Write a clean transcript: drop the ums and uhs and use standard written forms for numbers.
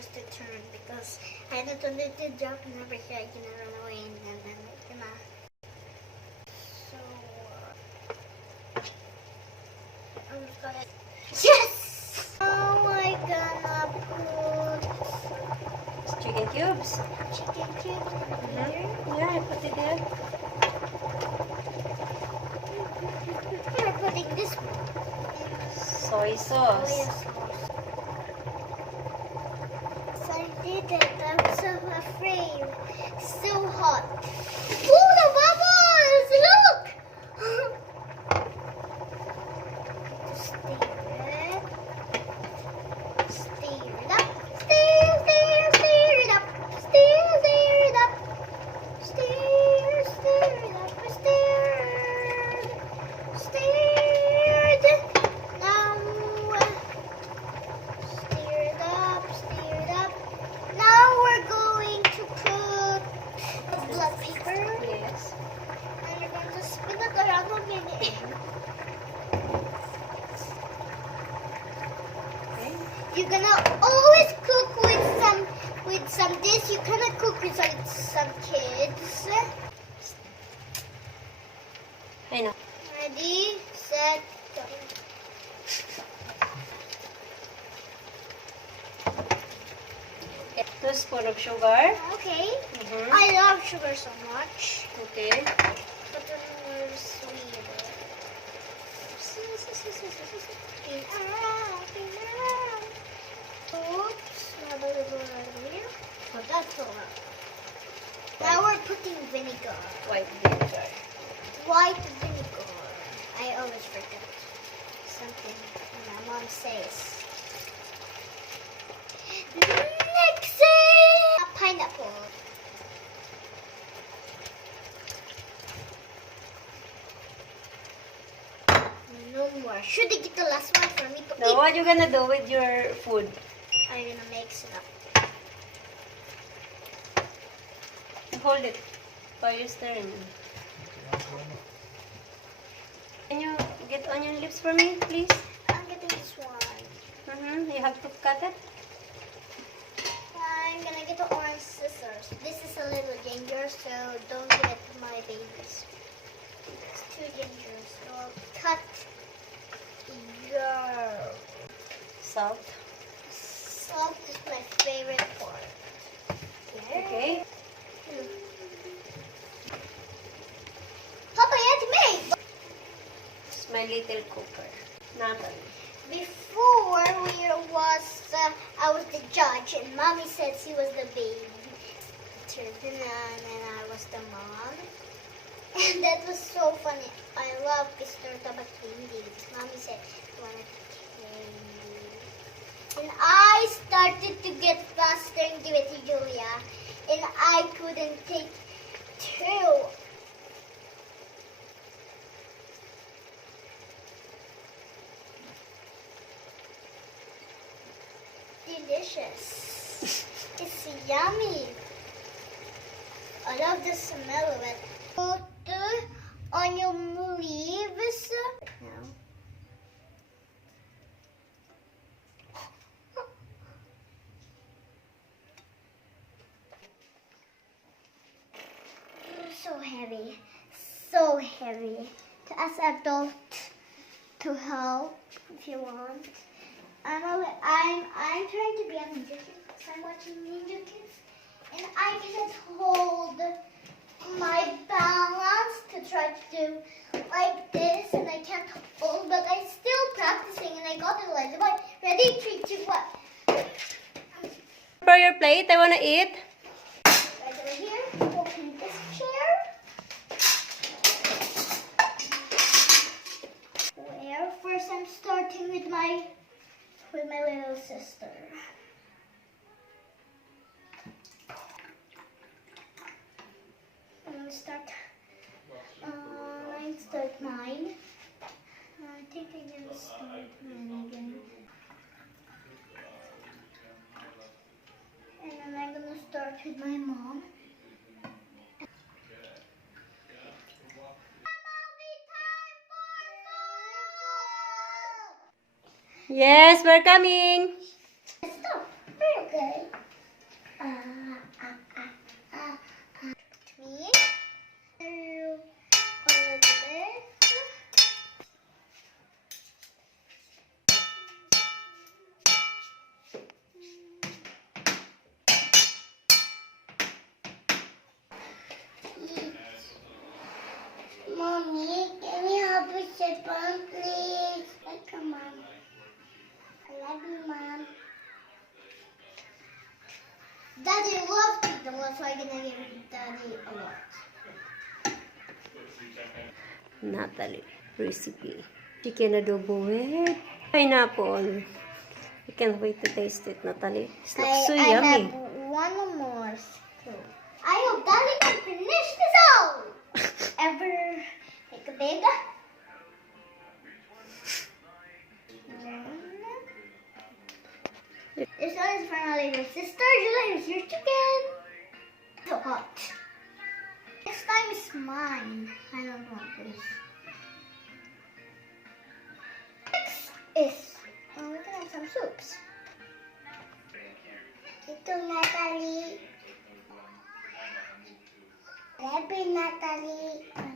first to turn because I don't want it to jump and over here. I can run away and then it's gonna. So I'm just gonna. Yes! Oh my gonna put Chicken cubes. chicken cubes in here. Yeah, I put it there. We're putting this one. Soy sauce. Soy sauce. So I did it. I'm so afraid. So hot. Oh, the bubbles! Look! Stir it. Stir it up. Stir it up. Stir it up. Stir it up. Stirred. Now, stir it up. Now we're going to put black pepper. Yes. And you're going to spin it around a minute. Okay. You're gonna always cook with some dish. You cannot cook with some kids. I know. Ready, set, go. Okay. 2 spoons of sugar. Okay. Mm-hmm. I love sugar so much. Okay. But then we're sweet. Spin around, spin around. Oops, not a little right here. Oh, that's all right. Now we're putting vinegar. White vinegar. White vinegar. I always forget something my mom says. Next is pineapple. No more. Should I get the last one for me to Now, eat? what you gonna do with your food? I'm gonna mix it up. Hold it while you're stirring. Can you get onion lips for me, please? I'm getting this one. You have to cut it. I'm gonna get the orange scissors. This is a little dangerous, so don't give it to my babies. It's too dangerous. So I'll cut your Salt. salt is my favorite part. Okay. Papa, yet me. It's my little cooker. Nathalie. Before I was the judge, and mommy said she was the baby. And I was the mom. And that was so funny. I love Mr. Tabakindi. Mommy said, you want to candy? And I started to get faster and give it to Julia. And I couldn't take two. Delicious. It's yummy. I love the smell of it. Put the onion leaves. Now. So heavy. So heavy. To us adult to help if you want. I'm trying to be a ninja kid because I'm watching Ninja Kids, and I can't hold my balance to try to do like this, and I can't hold, but I'm still practicing, and I got it like what? Ready, 3, 2, 1. Prepare your plate. I wanna eat. Right over here. Open this chair. Where first I'm starting with my little sister. I'm gonna start. Start mine. I think I'm gonna start mine again. And then I'm gonna start with my mom. Yes, we're coming. Stop. Very Okay. Me. Elizabeth. Mommy, can we have a sip on, please? Come on. I love you, Mom. Daddy loves pizza, so I'm gonna give Daddy a lot. Nathalie recipe. Chicken adobo with pineapple. I can't wait to taste it, Nathalie. It looks so I yummy. have one more scoop. I hope Daddy can finish this all. Ever make a big? This one is for my little sister. Here's your chicken. So hot. Next time is mine. I don't want this. Next is we can have some soups. Ito, Nathalie. Happy Nathalie.